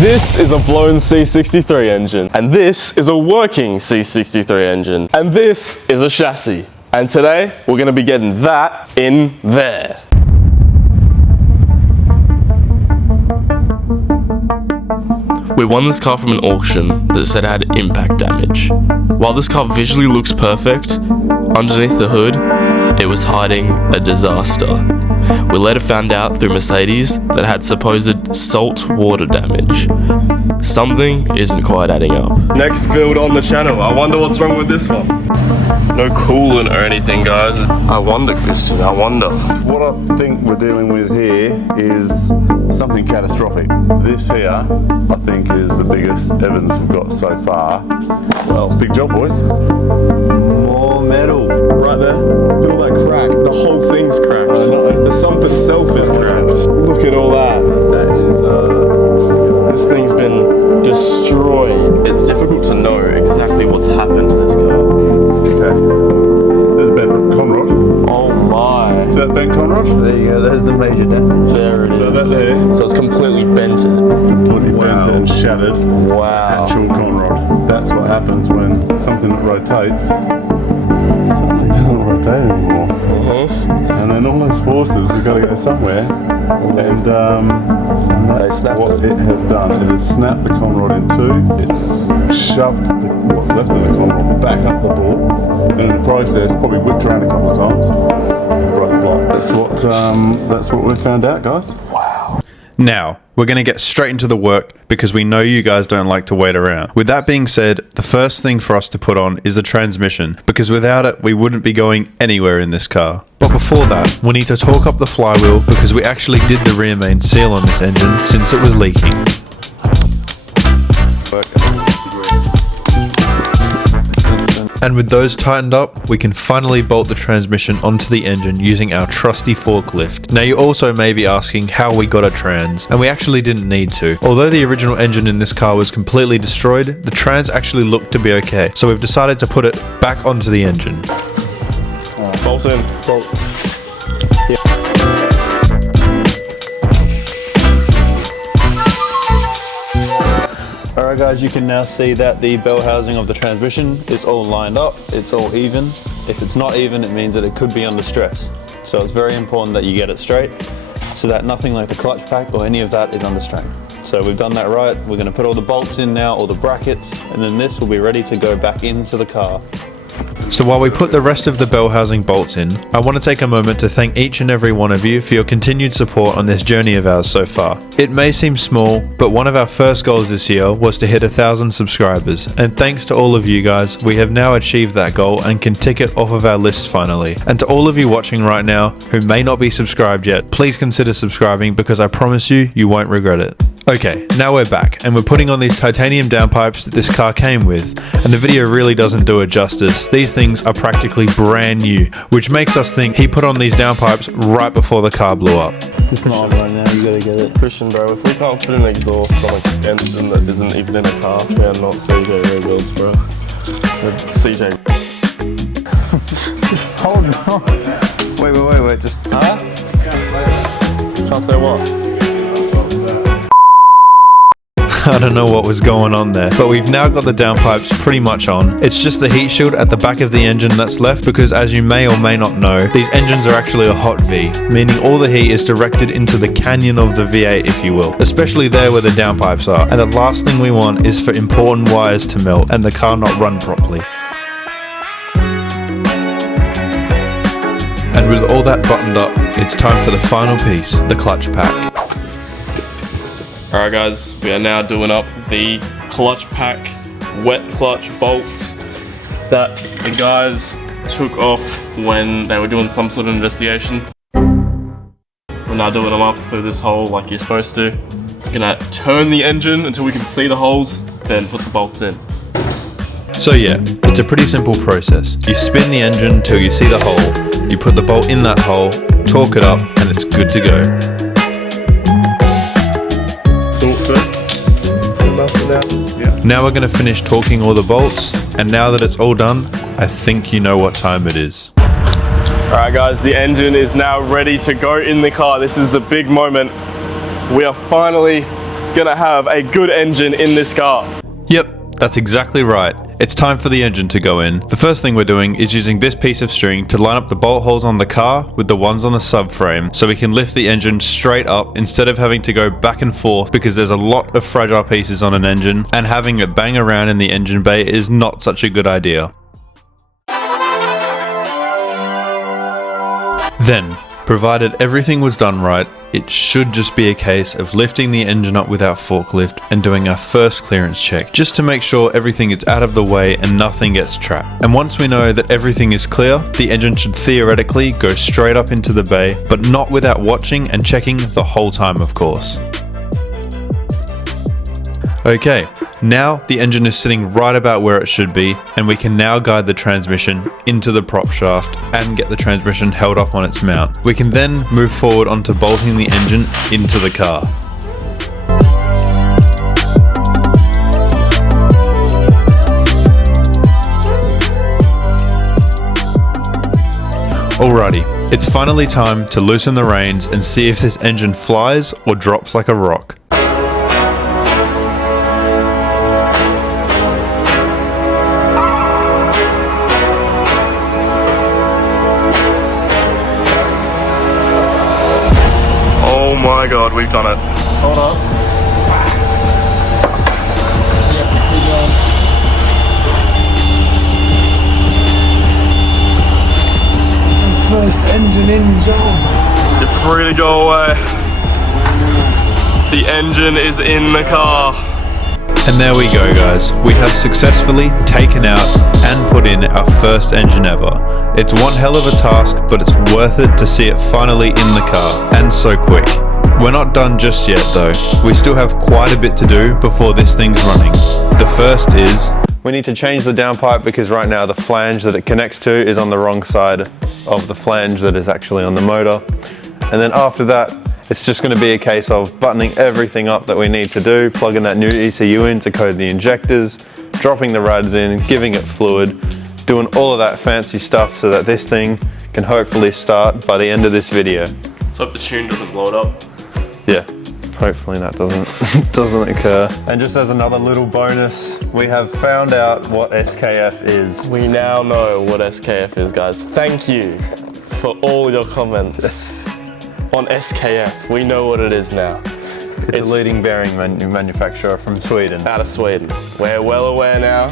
This is a blown C63 engine, and this is a working C63 engine, and this is a chassis. And today, we're gonna be getting that in there. We won this car from an auction that said it had impact damage. While this car visually looks perfect, underneath the hood, it was hiding a disaster. We later found out through Mercedes that it had supposed salt water damage. Something isn't quite adding up. Next build on the channel. I wonder what's wrong with this one. No coolant or anything, guys. I wonder, Christian, I wonder. What I think we're dealing with here is something catastrophic. This here, I think, is the biggest evidence we've got so far. Well, it's a big job, boys. More metal. Right there. Look at all that crack. The whole thing's cracked. I know. The sump itself is cracked. Look at all that. That is, this thing's been destroyed. It's difficult to know exactly what's happened to this car. Okay. There's bent conrod. Oh my. Is that bent conrod? There you go, there's the major damage. There it is. So that there. So it's completely bent it. It's completely bent it and shattered. Wow. Actual conrod. That's what happens when something that rotates suddenly doesn't rotate anymore. And then all those forces have got to go somewhere. And that's what it has done. It has snapped the conrod in two. It's shoved what's left of the conrod back up the board. And in the process, probably whipped around a couple of times and broke the block. That's what we found out, guys. Wow. Now, we're going to get straight into the work because we know you guys don't like to wait around. With that being said, the first thing for us to put on is the transmission, because without it, we wouldn't be going anywhere in this car. But before that, we need to torque up the flywheel because we actually did the rear main seal on this engine since it was leaking. And with those tightened up, we can finally bolt the transmission onto the engine using our trusty forklift. Now you also may be asking how we got a trans, and we actually didn't need to. Although the original engine in this car was completely destroyed, the trans actually looked to be okay, so we've decided to put it back onto the engine. Bolt in. Bolt. Yeah. Alright guys, you can now see that the bell housing of the transmission is all lined up, it's all even. If it's not even, it means that it could be under stress. So it's very important that you get it straight so that nothing like the clutch pack or any of that is under strain. So we've done that right. We're going to put all the bolts in now, all the brackets, and then this will be ready to go back into the car. So while we put the rest of the bell housing bolts in, I want to take a moment to thank each and every one of you for your continued support on this journey of ours so far. It may seem small, but one of our first goals this year was to hit 1,000 subscribers, and thanks to all of you guys, we have now achieved that goal and can tick it off of our list finally. And to all of you watching right now who may not be subscribed yet, please consider subscribing because I promise you, you won't regret it. Okay, now we're back, and we're putting on these titanium downpipes that this car came with, and the video really doesn't do it justice. These things are practically brand new, which makes us think he put on these downpipes right before the car blew up. It's not on right now, you gotta get it. Christian, bro, if we can't put an exhaust on an engine that isn't even in a car, we are not CJ rebuilds, bro. We're CJ. Hold on. Wait, just... Huh? Can't say what? I don't know what was going on there, but we've now got the downpipes pretty much on. It's just the heat shield at the back of the engine that's left because, as you may or may not know, these engines are actually a hot V, meaning all the heat is directed into the canyon of the V8, if you will, especially there where the downpipes are. And the last thing we want is for important wires to melt and the car not run properly. And with all that buttoned up, it's time for the final piece, the clutch pack. Alright guys, we are now doing up the clutch pack, wet clutch bolts that the guys took off when they were doing some sort of investigation. We're now doing them up through this hole like you're supposed to. We're gonna turn the engine until we can see the holes, then put the bolts in. So yeah, it's a pretty simple process. You spin the engine until you see the hole, you put the bolt in that hole, torque it up, and it's good to go. Now we're going to finish torquing all the bolts, and now that it's all done, I think you know what time it is. Alright guys, the engine is now ready to go in the car. This is the big moment. We are finally gonna have a good engine in this car. Yep, that's exactly right. It's time for the engine to go in. The first thing we're doing is using this piece of string to line up the bolt holes on the car with the ones on the subframe so we can lift the engine straight up instead of having to go back and forth, because there's a lot of fragile pieces on an engine and having it bang around in the engine bay is not such a good idea. Then, provided everything was done right, it should just be a case of lifting the engine up with our forklift and doing our first clearance check, just to make sure everything is out of the way and nothing gets trapped. And once we know that everything is clear, the engine should theoretically go straight up into the bay, but not without watching and checking the whole time, of course. Okay, now the engine is sitting right about where it should be, and we can now guide the transmission into the prop shaft and get the transmission held up on its mount. We can then move forward onto bolting the engine into the car. Alrighty, it's finally time to loosen the reins and see if this engine flies or drops like a rock. Oh my god, we've done it. Hold up. First engine in job. You're free to go away. The engine is in the car. And there we go, guys. We have successfully taken out and put in our first engine ever. It's one hell of a task, but it's worth it to see it finally in the car, and so quick. We're not done just yet though. We still have quite a bit to do before this thing's running. The first is... We need to change the downpipe because right now the flange that it connects to is on the wrong side of the flange that is actually on the motor. And then after that, it's just going to be a case of buttoning everything up that we need to do, plugging that new ECU in to code the injectors, dropping the rads in, giving it fluid, doing all of that fancy stuff so that this thing can hopefully start by the end of this video. Let's hope the tune doesn't blow it up. Yeah, hopefully that doesn't occur. And just as another little bonus, we have found out what SKF is. We now know what SKF is, guys. Thank you for all your comments on SKF. We know what it is now. It's a leading bearing manufacturer from Sweden. Out of Sweden. We're well aware now.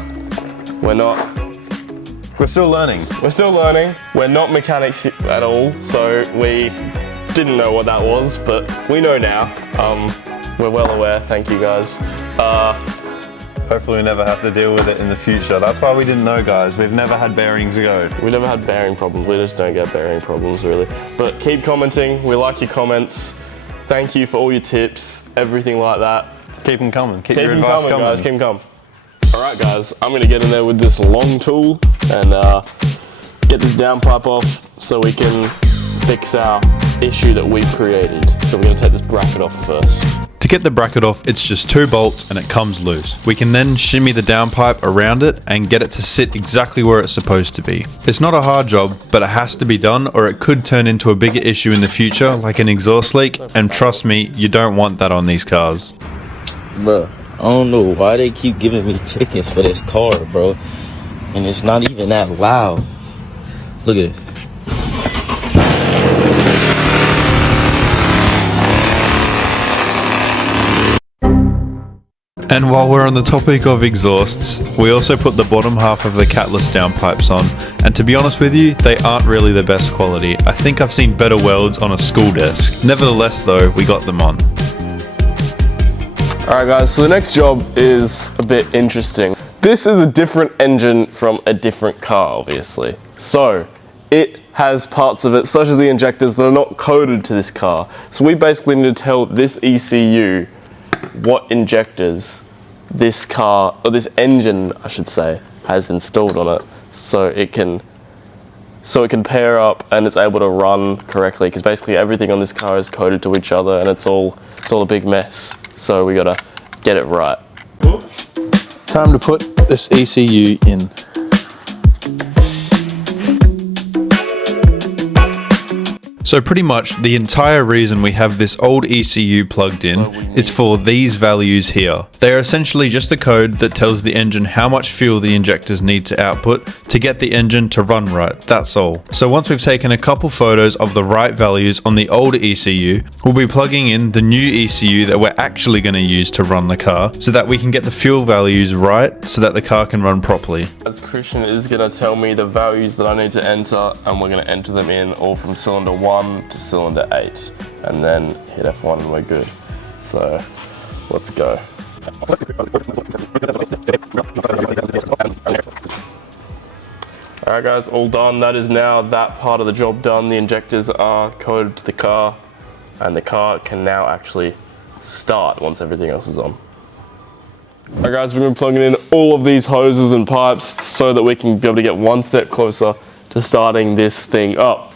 We're still learning. We're still learning. We're not mechanics at all, so we didn't know what that was, but we know now. We're well aware. Thank you, guys. Hopefully we never have to deal with it in the future. That's why we didn't know, guys. We've never had bearings go. We never had bearing problems. We just don't get bearing problems, really. But keep commenting. We like your comments. Thank you for all your tips, everything like that. Keep them coming. Keep your them advice coming, coming. guys. Keep them coming. All right, guys. I'm gonna get in there with this long tool and get this downpipe off so we can fix our issue that we've created. So we're gonna take this bracket off first. To get the bracket off, it's just 2 bolts and it comes loose. We can then shimmy the downpipe around it and get it to sit exactly where it's supposed to be. It's not a hard job, but it has to be done or it could turn into a bigger issue in the future, like an exhaust leak, and trust me, you don't want that on these cars. Bro, I don't know why they keep giving me tickets for this car, bro. And it's not even that loud. Look at it. And while we're on the topic of exhausts, we also put the bottom half of the catless downpipes on, and to be honest with you, they aren't really the best quality. I think I've seen better welds on a school desk. Nevertheless though, we got them on. Alright guys, so the next job is a bit interesting. This is a different engine from a different car, obviously. So, it has parts of it, such as the injectors, that are not coded to this car. So we basically need to tell this ECU what injectors this car, or this engine, I should say, has installed on it, so it can pair up and it's able to run correctly, because basically everything on this car is coded to each other and it's all a big mess. So we gotta get it right. Time to put this ECU in. So pretty much the entire reason we have this old ECU plugged in is for these values here. They are essentially just a code that tells the engine how much fuel the injectors need to output to get the engine to run right, that's all. So once we've taken a couple photos of the right values on the old ECU, we'll be plugging in the new ECU that we're actually going to use to run the car so that we can get the fuel values right so that the car can run properly. As Christian is going to tell me the values that I need to enter, and we're going to enter them in all from cylinder 1 to cylinder 8, and then hit F1 and we're good. So let's go. Alright guys, all done. That is now that part of the job done. The injectors are coded to the car, and the car can now actually start once everything else is on. Alright guys, we've been plugging in all of these hoses and pipes so that we can be able to get one step closer to starting this thing up.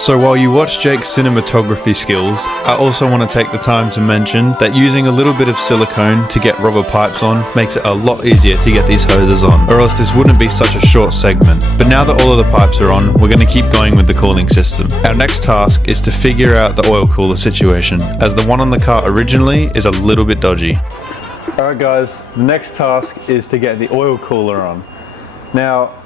So while you watch Jake's cinematography skills, I also want to take the time to mention that using a little bit of silicone to get rubber pipes on makes it a lot easier to get these hoses on, or else this wouldn't be such a short segment. But now that all of the pipes are on, we're going to keep going with the cooling system. Our next task is to figure out the oil cooler situation, as the one on the car originally is a little bit dodgy. Alright guys, the next task is to get the oil cooler on. Now,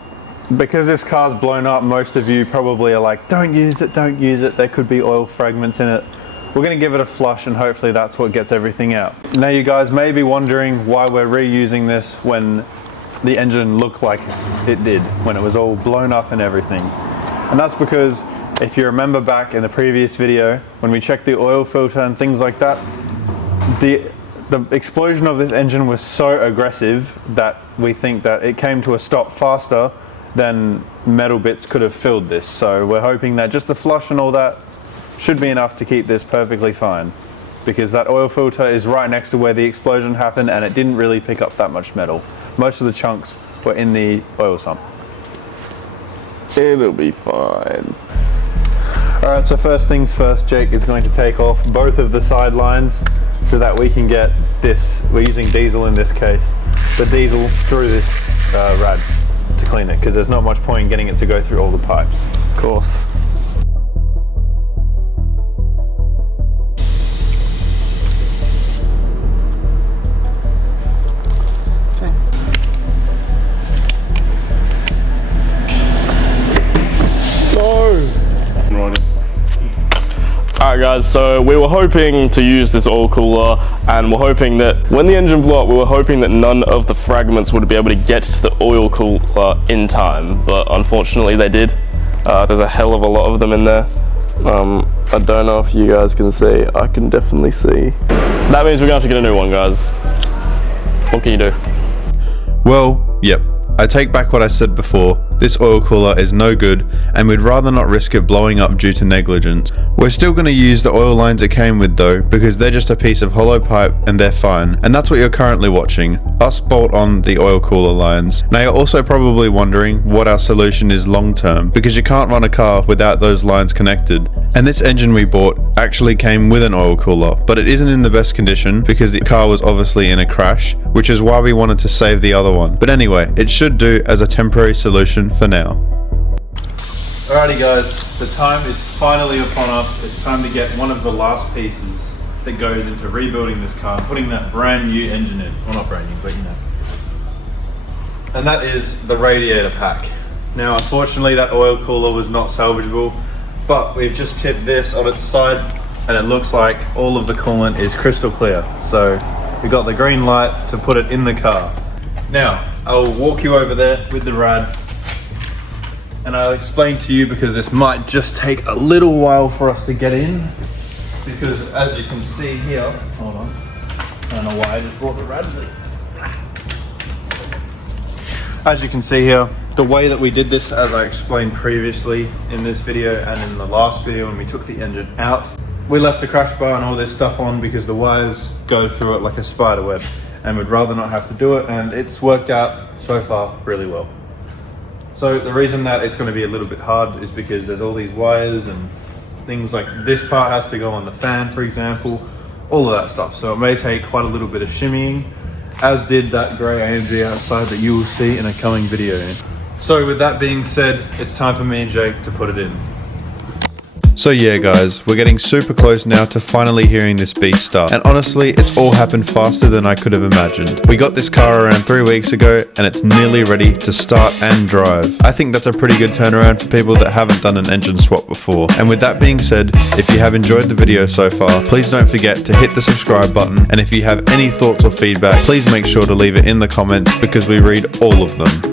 because this car's blown up, most of you probably are like, don't use it, there could be oil fragments in it. We're going to give it a flush and hopefully that's what gets everything out. Now you guys may be wondering why we're reusing this when the engine looked like it did, when it was all blown up and everything. And that's because if you remember back in the previous video, when we checked the oil filter and things like that, the explosion of this engine was so aggressive that we think that it came to a stop faster than metal bits could have filled this. So we're hoping that just the flush and all that should be enough to keep this perfectly fine, because that oil filter is right next to where the explosion happened and it didn't really pick up that much metal. Most of the chunks were in the oil sump. It'll be fine. Alright, so first things first, Jake is going to take off both of the side lines so that we can get this, we're using diesel in this case, the diesel through this rad to clean it, because there's not much point in getting it to go through all the pipes. Of course. Alright guys, so we were hoping to use this oil cooler, and we're hoping that when the engine blew up, we were hoping that none of the fragments would be able to get to the oil cooler in time, but unfortunately they did. There's a hell of a lot of them in there. I don't know if you guys can see. I can definitely see. That means we're gonna have to get a new one, guys. What can you do? Well, yep. I take back what I said before, this oil cooler is no good and we'd rather not risk it blowing up due to negligence. We're still going to use the oil lines it came with though, because they're just a piece of hollow pipe and they're fine, and that's what you're currently watching, us bolt on the oil cooler lines. Now you're also probably wondering what our solution is long term, because you can't run a car without those lines connected. And this engine we bought actually came with an oil cooler, but it isn't in the best condition because the car was obviously in a crash, which is why we wanted to save the other one. But anyway, it should do as a temporary solution for now. Alrighty guys, the time is finally upon us. It's time to get one of the last pieces that goes into rebuilding this car, putting that brand new engine in. Well, not brand new, but you know. And that is the radiator pack. Now unfortunately that oil cooler was not salvageable, but we've just tipped this on its side and it looks like all of the coolant is crystal clear. So we got the green light to put it in the car. Now, I'll walk you over there with the rad and I'll explain to you, because this might just take a little while for us to get in, because as you can see here, hold on, I don't know why I just brought the rad with it. As you can see here, the way that we did this, as I explained previously in this video and in the last video when we took the engine out, we left the crash bar and all this stuff on because the wires go through it like a spider web, and we'd rather not have to do it, and it's worked out so far really well. So the reason that it's going to be a little bit hard is because there's all these wires and things, like this part has to go on the fan, for example, all of that stuff. So it may take quite a little bit of shimmying, as did that grey AMG outside that you will see in a coming video. So with that being said, it's time for me and Jake to put it in. So yeah guys, we're getting super close now to finally hearing this beast start, and honestly it's all happened faster than I could have imagined. We got this car around 3 weeks ago and it's nearly ready to start and drive. I think that's a pretty good turnaround for people that haven't done an engine swap before. And with that being said, if you have enjoyed the video so far, please don't forget to hit the subscribe button, and if you have any thoughts or feedback, please make sure to leave it in the comments because we read all of them.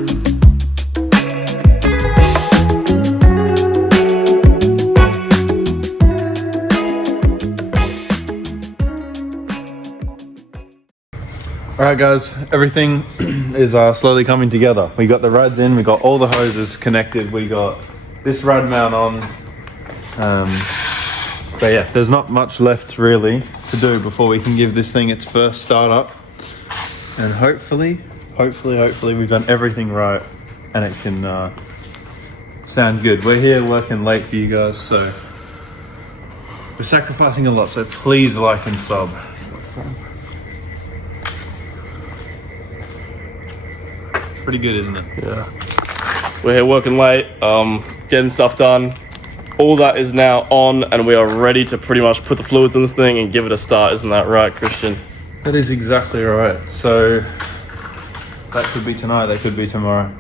Alright guys, everything is slowly coming together. We got the rads in, we got all the hoses connected, we got this rad mount on. But yeah, there's not much left really to do before we can give this thing its first start up. And hopefully we've done everything right and it can sound good. We're here working late for you guys, so we're sacrificing a lot, so please like and sub. Pretty good, isn't it? Yeah. We're here working late, getting stuff done. All that is now on, and we are ready to pretty much put the fluids in this thing and give it a start. Isn't that right, Christian? That is exactly right. So that could be tonight, that could be tomorrow.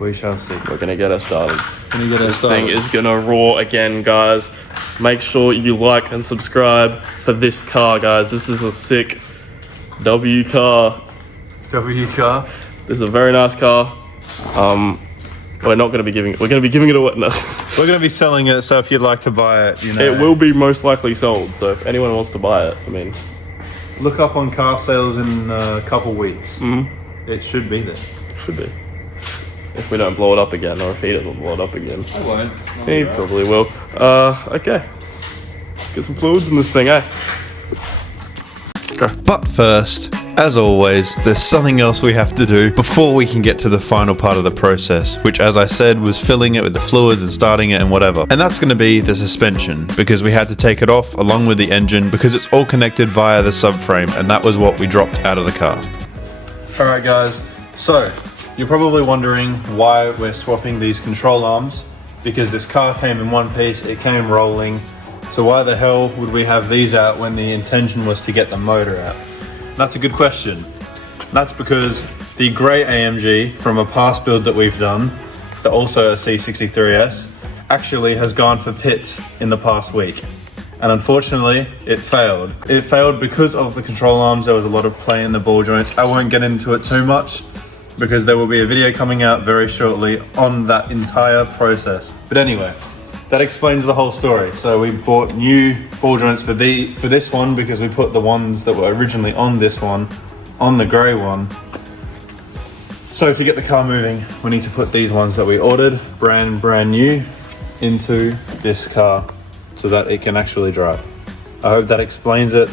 We shall see. We're gonna get her started. This thing is gonna roar again, guys. Make sure you like and subscribe for this car, guys. This is a sick W car. W car. This is a very nice car. We're not going to be giving it. We're going to be giving it away. No. We're going to be selling it, so if you'd like to buy it, you know. It will be most likely sold. So if anyone wants to buy it, I mean, look up on car sales in a couple weeks. Mm-hmm. It should be there. Should be. If we don't blow it up again, or if he doesn't blow it up again. I won't. He probably will. Okay. Let's get some fluids in this thing, eh? Go. But first, as always, there's something else we have to do before we can get to the final part of the process, which as I said was filling it with the fluids and starting it and whatever. And that's going to be the suspension, because we had to take it off along with the engine because it's all connected via the subframe, and that was what we dropped out of the car. Alright guys, so you're probably wondering why we're swapping these control arms, because this car came in one piece, it came rolling. So why the hell would we have these out when the intention was to get the motor out? That's a good question. That's because the grey AMG from a past build that we've done, that also a C63s, actually has gone for pits in the past week. And unfortunately, it failed. It failed because of the control arms. There was a lot of play in the ball joints. I won't get into it too much because there will be a video coming out very shortly on that entire process. But anyway, that explains the whole story. So we bought new ball joints for this one because we put the ones that were originally on this one on the grey one. So to get the car moving, we need to put these ones that we ordered brand new into this car so that it can actually drive. I hope that explains it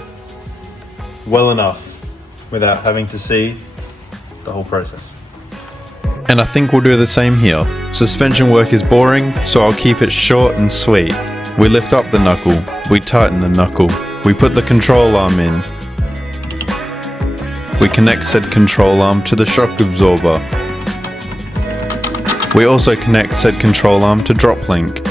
well enough without having to see the whole process. And I think we'll do the same here. Suspension work is boring, so I'll keep it short and sweet. We lift up the knuckle, we tighten the knuckle, we put the control arm in. We connect said control arm to the shock absorber. We also connect said control arm to drop link.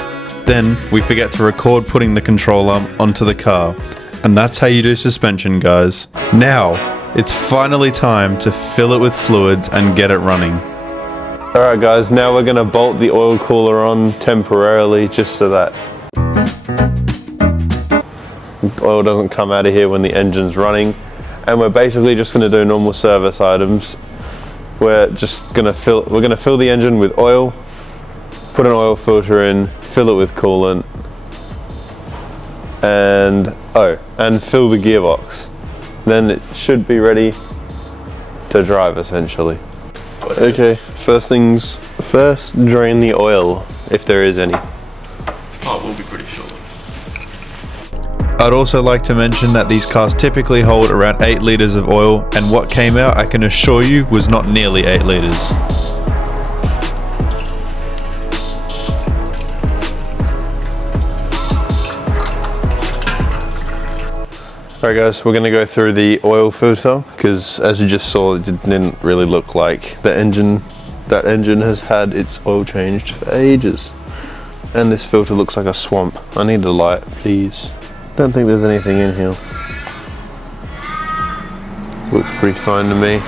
Then we forget to record putting the control arm onto the car. And that's how you do suspension, guys. Now, it's finally time to fill it with fluids and get it running. Alright guys, now we're going to bolt the oil cooler on temporarily just so that oil doesn't come out of here when the engine's running. And we're basically just going to do normal service items. We're going to fill the engine with oil, put an oil filter in, fill it with coolant, and fill the gearbox. Then it should be ready to drive essentially. Okay, first things first, drain the oil, if there is any. Oh, we'll be pretty sure. I'd also like to mention that these cars typically hold around 8 litres of oil, and what came out, I can assure you, was not nearly 8 litres. Alright guys, we're going to go through the oil filter because as you just saw it didn't really look like the engine That engine has had its oil changed for ages. And this filter looks like a swamp. I need a light, please. Don't think there's anything in here. Looks pretty fine to me,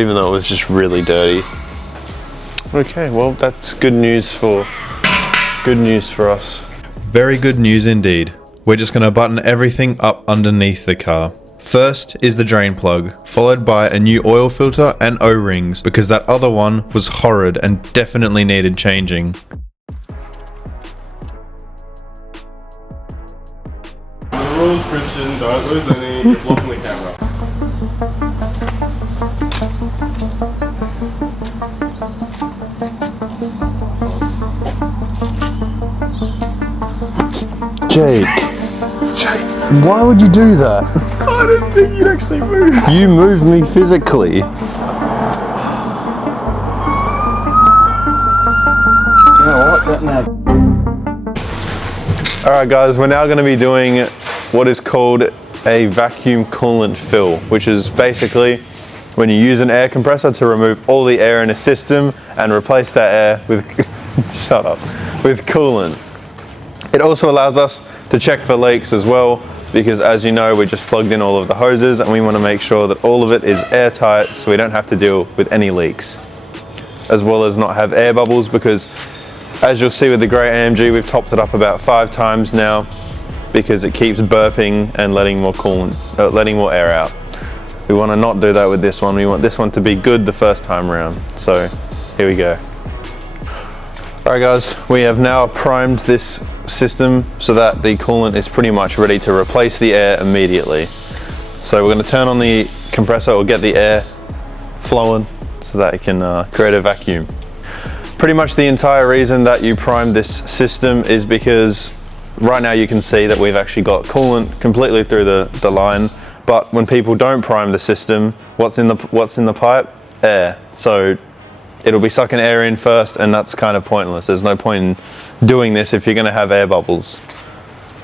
even though it was just really dirty. Okay, well that's good news for us. Very good news indeed. We're just going to button everything up underneath the car. First is the drain plug, followed by a new oil filter and O-rings, because that other one was horrid and definitely needed changing. The rules, Christian, don't lose any, you're blocking the camera. Jake, why would you do that? I didn't think you'd actually move. You moved me physically. Alright guys, we're now going to be doing what is called a vacuum coolant fill, which is basically when you use an air compressor to remove all the air in a system and replace that air with with coolant. It also allows us to check for leaks as well, because as you know, we just plugged in all of the hoses and we want to make sure that all of it is airtight so we don't have to deal with any leaks, as well as not have air bubbles, because as you'll see with the grey AMG, we've topped it up about 5 times now because it keeps burping and letting more air out. We want to not do that with this one. We want this one to be good the first time around. So here we go. Alright guys, we have now primed this system so that the coolant is pretty much ready to replace the air immediately. So we're going to turn on the compressor or get the air flowing so that it can create a vacuum. Pretty much the entire reason that you prime this system is because right now you can see that we've actually got coolant completely through the line, but when people don't prime the system, what's in the pipe? Air. So it'll be sucking air in first, and that's kind of pointless. There's no point in doing this if you're going to have air bubbles.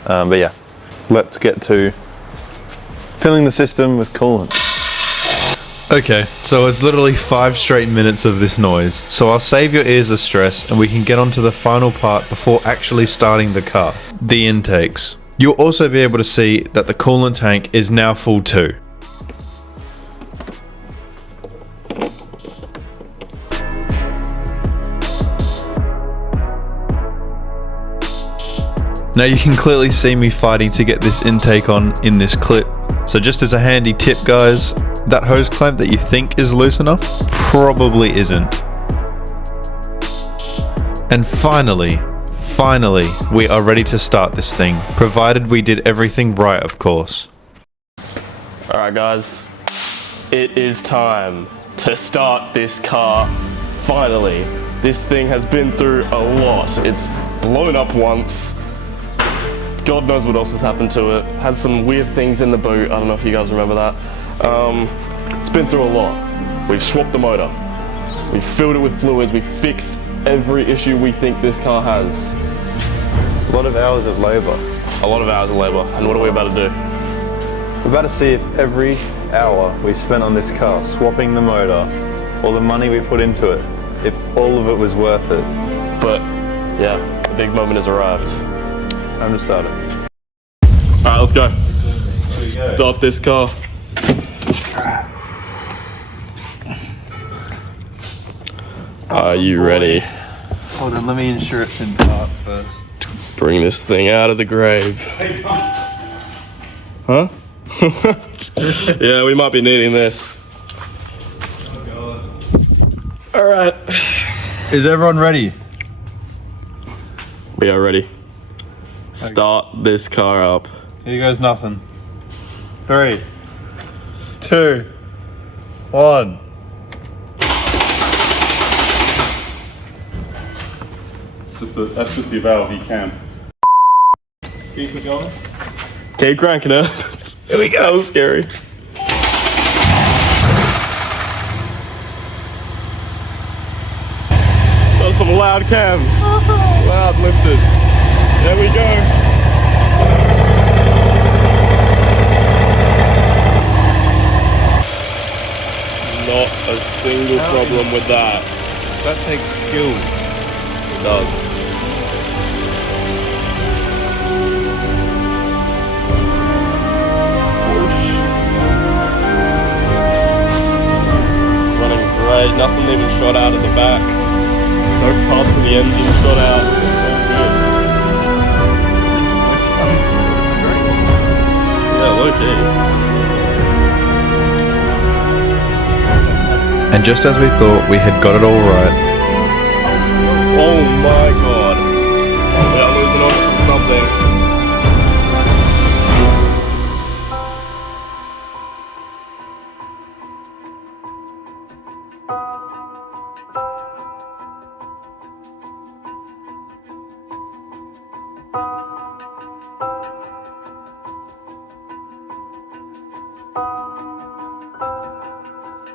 But yeah, let's get to filling the system with coolant. Okay, so it's literally 5 straight minutes of this noise, so I'll save your ears the stress and we can get on to the final part before actually starting the car, the intakes. You'll also be able to see that the coolant tank is now full too. Now you can clearly see me fighting to get this intake on in this clip, so just as a handy tip guys, that hose clamp that you think is loose enough probably isn't. And finally, we are ready to start this thing, provided we did everything right of course. Alright guys, it is time to start this car, finally. This thing has been through a lot. It's blown up once. God knows what else has happened to it. Had some weird things in the boot. I don't know if you guys remember that. It's been through a lot. We've swapped the motor. We've filled it with fluids. We've fixed every issue we think this car has. A lot of hours of labour. A lot of hours of labour. And what are we about to do? We're about to see if every hour we spent on this car swapping the motor, all the money we put into it, if all of it was worth it. But yeah, the big moment has arrived. Time to start it. Alright, let's go. Start this car. Are you ready? Hold on, let me ensure it's in park first. Bring this thing out of the grave. Huh? Yeah, we might be needing this. Alright. Is everyone ready? We are ready. Start this car up. Here goes nothing. 3, 2, 1. That's just the valve, you can. Keep it going. Keep cranking it. Here we go. That was scary. Those are some loud cams. Loud lifters. There we go. Not a single problem with that. That takes skill. It does. Push. Running great. Nothing even shot out of the back. No parts of the engine shot out. It's all good. Yeah, low key. And just as we thought we had got it all right, Oh my